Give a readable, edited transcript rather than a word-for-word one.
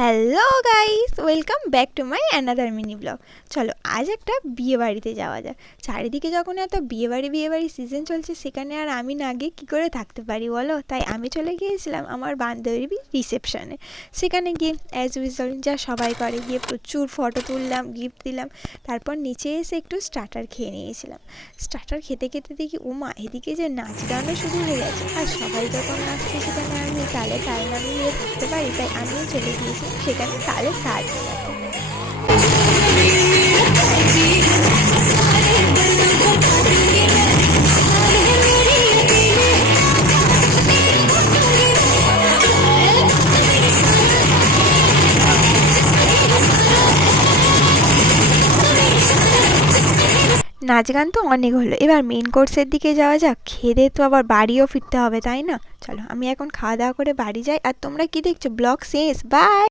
Hello guys, welcome back to my another mini blog. চলো আজ একটা বিয়ে বাড়িতে যাওয়া যাক। চারিদিকে যখন এত বিয়ে বাড়ি সিজন চলছে, সেখানে আর আমি না গিয়ে কী করে থাকতে পারি বলো? তাই আমি চলে গিয়েছিলাম আমার বান্ধবীর রিসেপশনে। সেখানে গিয়ে অ্যাজ ইউজুয়াল যা সবাই করে, গিয়ে প্রচুর ফটো তুললাম, গিফট দিলাম। তারপর নিচে এসে একটু স্টার্টার খেয়ে নিয়েছিলাম। স্টার্টার খেতে খেতে দেখি ওমা, এদিকে যে নাচ গানও শুরু হয়ে গেছে। আর সবাই যখন নাচছে, সেখানে আমি তালে তাল না মিলিয়ে থাকতে পারি, তাই আমিও চলে গিয়েছিলাম সেখানে তালে তাল মেলাতে। নাচ গান তো অনেক হলো, এবার মেন কোর্সের দিকে যাওয়া যাক। খেয়ে দিয়ে তো আবার বাড়িও ফিরতে হবে, তাই না? চলো আমি এখন খাওয়া দাওয়া করে বাড়ি যাই। আর তোমরা কি দেখছো? ব্লগ শেষ, বাই।